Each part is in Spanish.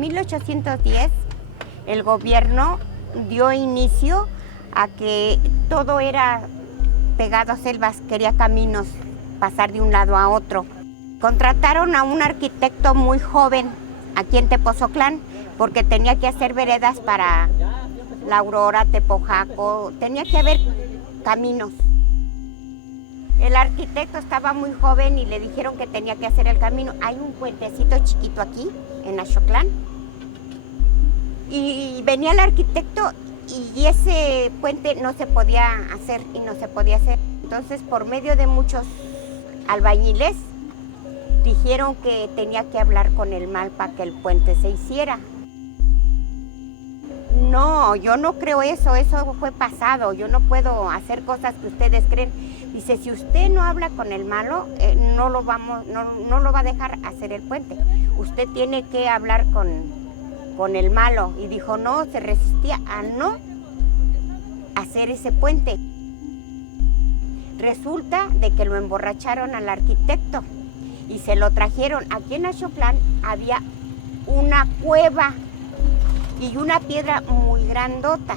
En 1810 el gobierno dio inicio a que todo era pegado a selvas, quería caminos, pasar de un lado a otro. Contrataron a un arquitecto muy joven aquí en Tepoztlán porque tenía que hacer veredas para La Aurora, Tepojaco, tenía que haber caminos. El arquitecto estaba muy joven y le dijeron que tenía que hacer el camino. Hay un puentecito chiquito aquí, en Axotlán, y venía el arquitecto y ese puente no se podía hacer y no se podía hacer. Entonces, por medio de muchos albañiles, dijeron que tenía que hablar con el MAL para que el puente se hiciera. No, yo no creo eso fue pasado, yo no puedo hacer cosas que ustedes creen. Dice, si usted no habla con el malo, no lo va a dejar hacer el puente. Usted tiene que hablar con el malo. Y dijo, no, se resistía a no hacer ese puente. Resulta de que lo emborracharon al arquitecto y se lo trajeron. Aquí en Axotlán había una cueva y una piedra muy grandota.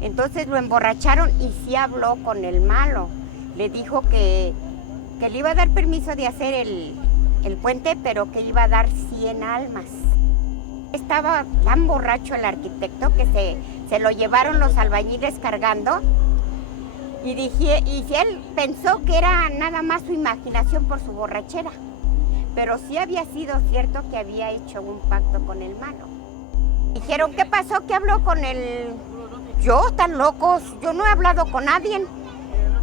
Entonces lo emborracharon y sí habló con el malo. Le dijo que le iba a dar permiso de hacer el puente, pero que iba a dar 100 almas. Estaba tan borracho el arquitecto que se lo llevaron los albañiles cargando. Y él pensó que era nada más su imaginación por su borrachera. Pero sí había sido cierto que había hecho un pacto con el malo. Dijeron, ¿qué pasó? ¿Qué habló con el...? Yo, tan locos, yo no he hablado con nadie.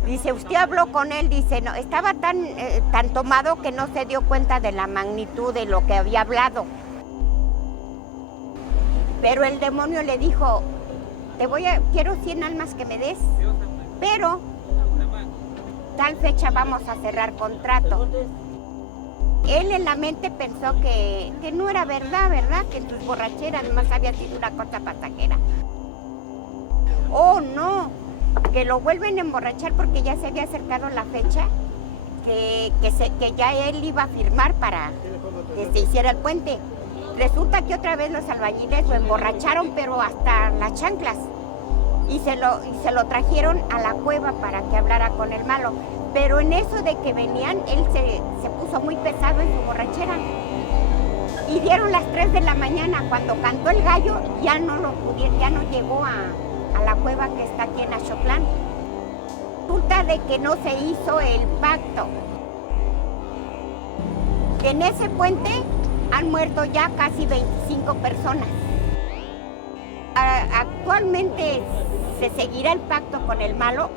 Dice, usted habló con él, dice, no, estaba tan tomado que no se dio cuenta de la magnitud de lo que había hablado. Pero el demonio le dijo, quiero 100 almas que me des, pero tal fecha vamos a cerrar contrato. Él en la mente pensó que no era verdad, que en sus borracheras más había sido una cosa pasajera. Oh, no, que lo vuelven a emborrachar porque ya se había acercado la fecha que ya él iba a firmar para que se hiciera el puente. Resulta que otra vez los albañiles lo emborracharon, pero hasta las chanclas, y se lo trajeron a la cueva para que hablara con el malo. Pero en eso de que venían, él se puso muy pesado en su borrachera. Y dieron las 3 de la mañana, cuando cantó el gallo, ya no llegó a la cueva que está aquí en Axotlán. Resulta de que no se hizo el pacto. En ese puente han muerto ya casi 25 personas. Actualmente se seguirá el pacto con el malo